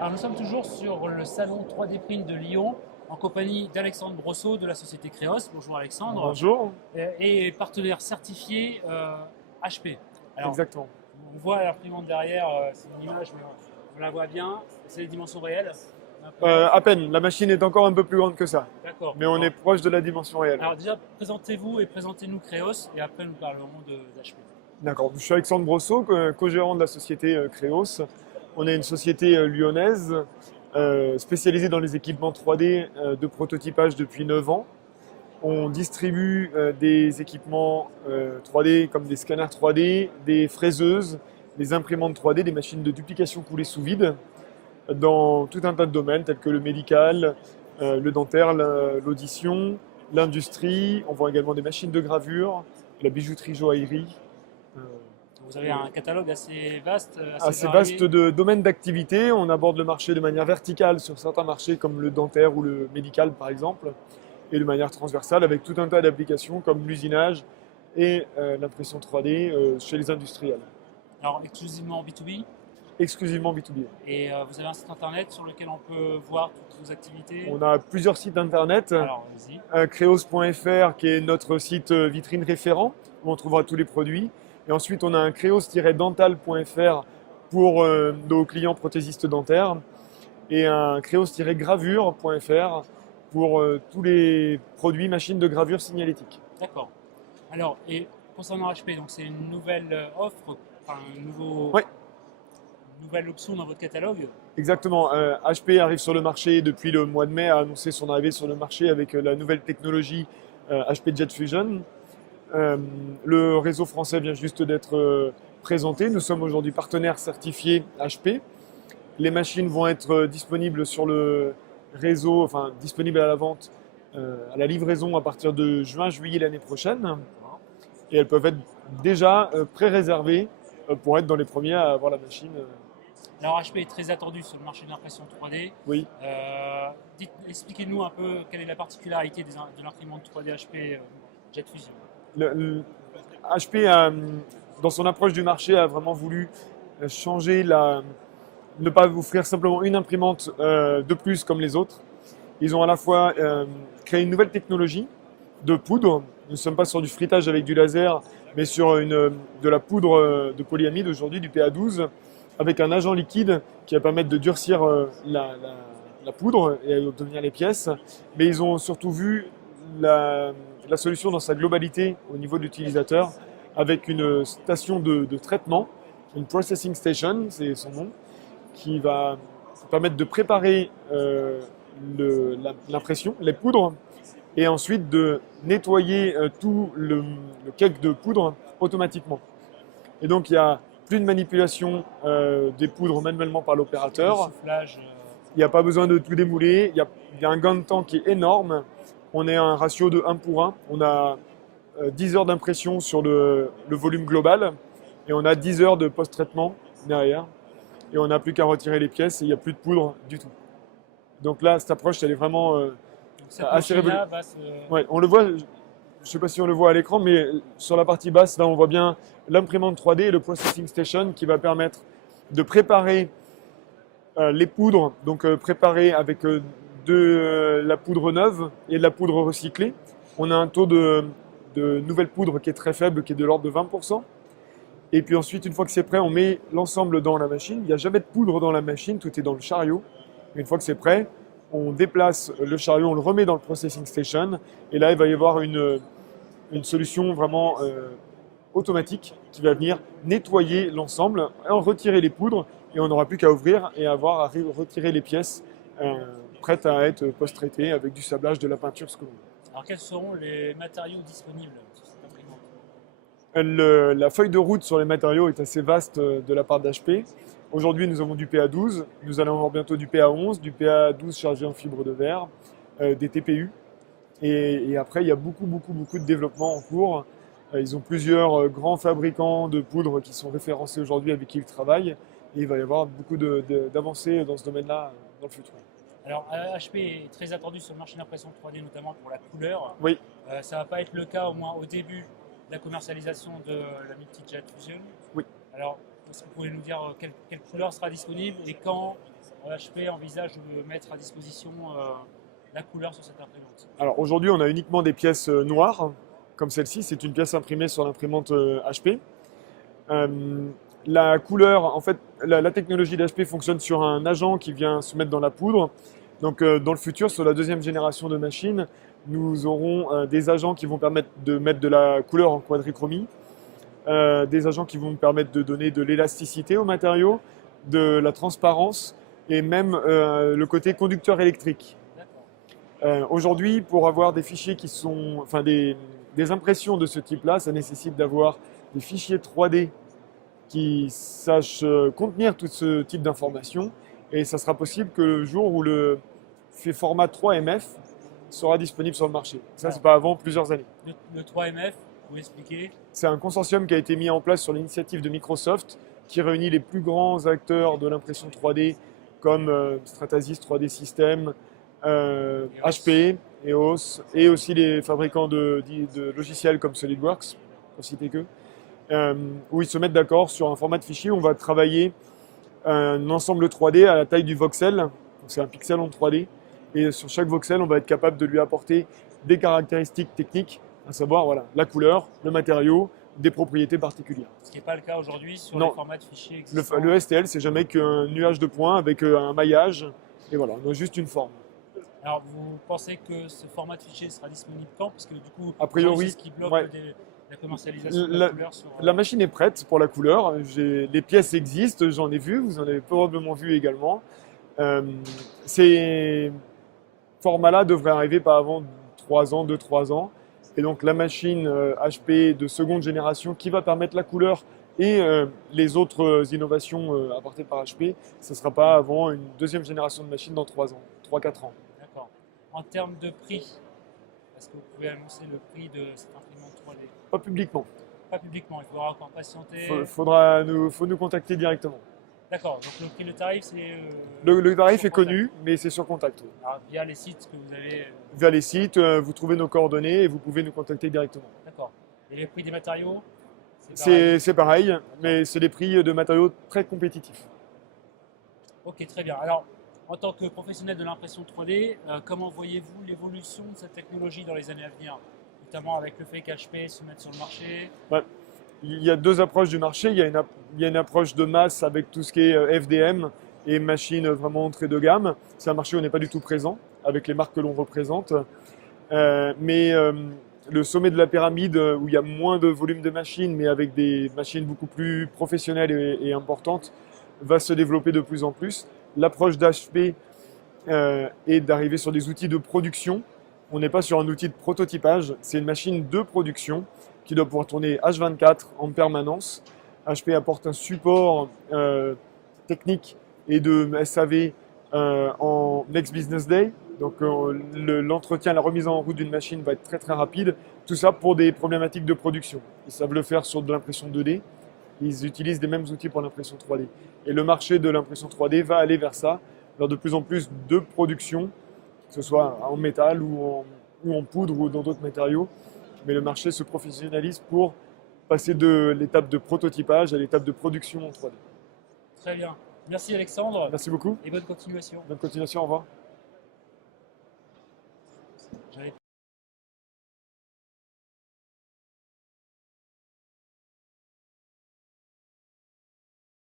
Alors nous sommes toujours sur le salon 3D Print de Lyon en compagnie d'Alexandre Brosseau de la société Créos. Bonjour Alexandre. Bonjour, Et partenaire certifié HP. Alors exactement. on voit l'imprimante derrière, c'est une image mais on la voit bien. C'est les dimensions réelles. L'imprimante. À peine, la machine est encore un peu plus grande que ça, D'accord. mais on Bon. est proche de la dimension réelle. Alors déjà présentez-vous et présentez-nous Créos et après nous parlerons d'HP. D'accord, je suis Alexandre Brosseau, co-gérant de la société Créos. On est une société lyonnaise spécialisée dans les équipements 3D de prototypage depuis 9 ans. On distribue des équipements 3D comme des scanners 3D, des fraiseuses, des imprimantes 3D, des machines de duplication coulée sous vide, dans tout un tas de domaines tels que le médical, le dentaire, l'audition, l'industrie. On vend également des machines de gravure, la bijouterie, joaillerie. euh, Vous avez un catalogue assez vaste, assez Assez vaste varié. de domaines d'activité. On aborde le marché de manière verticale sur certains marchés comme le dentaire ou le médical par exemple, et de manière transversale avec tout un tas d'applications comme l'usinage et l'impression 3D chez les industriels, Alors exclusivement B2B. exclusivement B2B. Et vous avez un site internet sur lequel on peut voir toutes vos activités. On a plusieurs sites internet. Alors, allez-y. Creos.fr qui est notre site vitrine référent où on trouvera tous les produits. Et ensuite, on a un creos-dental.fr pour nos clients prothésistes dentaires et un creos-gravure.fr pour tous les produits machines de gravure signalétique. D'accord. Alors, et concernant HP, donc c'est une nouvelle offre, enfin, Oui, une nouvelle option dans votre catalogue. exactement. HP arrive sur le marché depuis le mois de mai, a annoncé son arrivée sur le marché avec la nouvelle technologie HP Jet Fusion. Le réseau français vient juste d'être présenté. Nous sommes aujourd'hui partenaires certifiés HP. Les machines vont être disponibles sur le réseau, enfin disponibles à la vente, à la livraison à partir de juin-juillet l'année prochaine. Et elles peuvent être déjà pré-réservées pour être dans les premiers à avoir la machine. Alors, HP est très attendu sur le marché de l'impression 3D. Oui. Expliquez-nous un peu quelle est la particularité de l'imprimante 3D HP Jet Fusion. HP, dans son approche du marché, a vraiment voulu changer ne pas offrir simplement une imprimante de plus comme les autres. Ils ont à la fois créé une nouvelle technologie de poudre. Nous ne sommes pas sur du frittage avec du laser, mais sur de la poudre de polyamide aujourd'hui, du PA12, avec un agent liquide qui va permettre de durcir la poudre et d'obtenir les pièces. Mais ils ont surtout vu la solution dans sa globalité au niveau de l'utilisateur, avec une station de traitement, une processing station, c'est son nom, qui va permettre de préparer l'impression, les poudres, et ensuite de nettoyer tout le cake de poudre automatiquement. Et donc il n'y a plus de manipulation des poudres manuellement par Le l'opérateur. soufflage. Il n'y a pas besoin de tout démouler. Il y a un gain de temps qui est énorme. On est à un ratio de 1 pour 1. On a 10 heures d'impression sur le volume global et on a 10 heures de post-traitement derrière. Et on n'a plus qu'à retirer les pièces et il n'y a plus de poudre du tout. Donc là, cette approche, elle est vraiment Donc, cette assez machine-là révolutionnaire. va se. Ouais, on le voit, je ne sais pas si on le voit à l'écran, mais sur la partie basse, là, on voit bien l'imprimante 3D et le processing station qui va permettre de préparer les poudres, donc préparées avec de la poudre neuve et de la poudre recyclée. On a un taux de nouvelle poudre qui est très faible, qui est de l'ordre de 20%. Et puis ensuite, une fois que c'est prêt, on met l'ensemble dans la machine. Il n'y a jamais de poudre dans la machine, tout est dans le chariot. Une fois que c'est prêt, on déplace le chariot, on le remet dans le processing station. Et là, il va y avoir une solution vraiment automatique qui va venir nettoyer l'ensemble, en retirer les poudres, et on n'aura plus qu'à ouvrir et avoir à retirer les pièces prêtes à être post-traitées avec du sablage, de la peinture, ce que l'on veut. Alors, quels seront les matériaux disponibles sur cette imprimante? La feuille de route sur les matériaux est assez vaste de la part d'HP. Aujourd'hui, nous avons du PA12, nous allons avoir bientôt du PA11, du PA12 chargé en fibre de verre, des TPU. Et après, il y a beaucoup, beaucoup, beaucoup de développement en cours. Ils ont plusieurs grands fabricants de poudre qui sont référencés aujourd'hui avec qui ils travaillent. Et il va y avoir beaucoup d'avancées dans ce domaine-là dans le futur. Alors, HP est très attendu sur le marché d'impression 3D, notamment pour la couleur. Oui, Ça ne va pas être le cas, au moins au début, de la commercialisation de la Multi-Jet Fusion. oui. Alors, est-ce que vous pouvez nous dire quelle couleur sera disponible et quand HP envisage de mettre à disposition la couleur sur cette imprimante? Alors aujourd'hui, on a uniquement des pièces noires, comme celle-ci. C'est une pièce imprimée sur l'imprimante HP. Euh, la couleur, en fait, la technologie d'HP fonctionne sur un agent qui vient se mettre dans la poudre. Donc dans le futur, sur la deuxième génération de machines, nous aurons des agents qui vont permettre de mettre de la couleur en quadrichromie, des agents qui vont permettre de donner de l'élasticité au matériau, de la transparence et même le côté conducteur électrique. Aujourd'hui, pour avoir des fichiers qui sont, enfin des impressions de ce type-là, ça nécessite d'avoir des fichiers 3D qui sachent contenir tout ce type d'informations. Et ça sera possible que le jour où le format 3MF sera disponible sur le marché. Ça, c'est pas avant plusieurs années. Le 3MF, vous pouvez expliquer? C'est un consortium qui a été mis en place sur l'initiative de Microsoft, qui réunit les plus grands acteurs de l'impression 3D, comme Stratasys 3D Systems, HP, EOS, et aussi les fabricants de logiciels comme SolidWorks, pour citer que, où ils se mettent d'accord sur un format de fichier où on va travailler un ensemble 3D à la taille du voxel, c'est un pixel en 3D, et sur chaque voxel, on va être capable de lui apporter des caractéristiques techniques, à savoir voilà, la couleur, le matériau, des propriétés particulières. Ce qui n'est pas le cas aujourd'hui sur Non. les formats de fichiers existants. Le STL, c'est jamais qu'un nuage de points avec un maillage, et voilà, on a juste une forme. Alors, vous pensez que ce format de fichier sera disponible quand? Parce que du coup, A priori, c'est ce qui bloque ouais. la commercialisation de la couleur sur... La machine est prête pour la couleur. Les pièces existent, j'en ai vu, vous en avez probablement vu également. Ces formats-là devraient arriver pas avant 3 ans, 2-3 ans. Et donc la machine HP de seconde génération qui va permettre la couleur et les autres innovations apportées par HP, ce ne sera pas avant une deuxième génération de machines dans 3 ans, 3-4 ans. D'accord. En termes de prix, est-ce que vous pouvez annoncer le prix de cette imprimante 3D? Pas publiquement. Pas publiquement, il faudra encore patienter. Faut nous contacter directement. D'accord, donc le prix, le tarif, c'est... Le tarif sur est connu, mais c'est sur contact. Alors, via les sites que vous avez... Via les sites, vous trouvez nos coordonnées et vous pouvez nous contacter directement. D'accord. Et les prix des matériaux? C'est pareil, mais c'est des prix de matériaux très compétitifs. Ok, très bien. Alors, en tant que professionnel de l'impression 3D, comment voyez-vous l'évolution de cette technologie dans les années à venir? Notamment avec le fait qu'HP se mette sur le marché. Ouais. Il y a deux approches du marché. Il y a une approche de masse avec tout ce qui est FDM et machines vraiment entrée de gamme. C'est un marché où on n'est pas du tout présent avec les marques que l'on représente. Mais le sommet de la pyramide, où il y a moins de volume de machines, mais avec des machines beaucoup plus professionnelles et importantes, va se développer de plus en plus. L'approche d'HP est d'arriver sur des outils de production. On n'est pas sur un outil de prototypage, c'est une machine de production qui doit pouvoir tourner H24 en permanence. HP apporte un support technique et de SAV en Next Business Day. Donc l'entretien, la remise en route d'une machine va être très très rapide. Tout ça pour des problématiques de production. Ils savent le faire sur de l'impression 2D. Ils utilisent les mêmes outils pour l'impression 3D. Et le marché de l'impression 3D va aller vers ça, vers de plus en plus de production, que ce soit en métal ou en poudre ou dans d'autres matériaux. Mais le marché se professionnalise pour passer de l'étape de prototypage à l'étape de production en 3D. Très bien. Merci Alexandre. Merci beaucoup. Et bonne continuation. Bonne continuation, au revoir.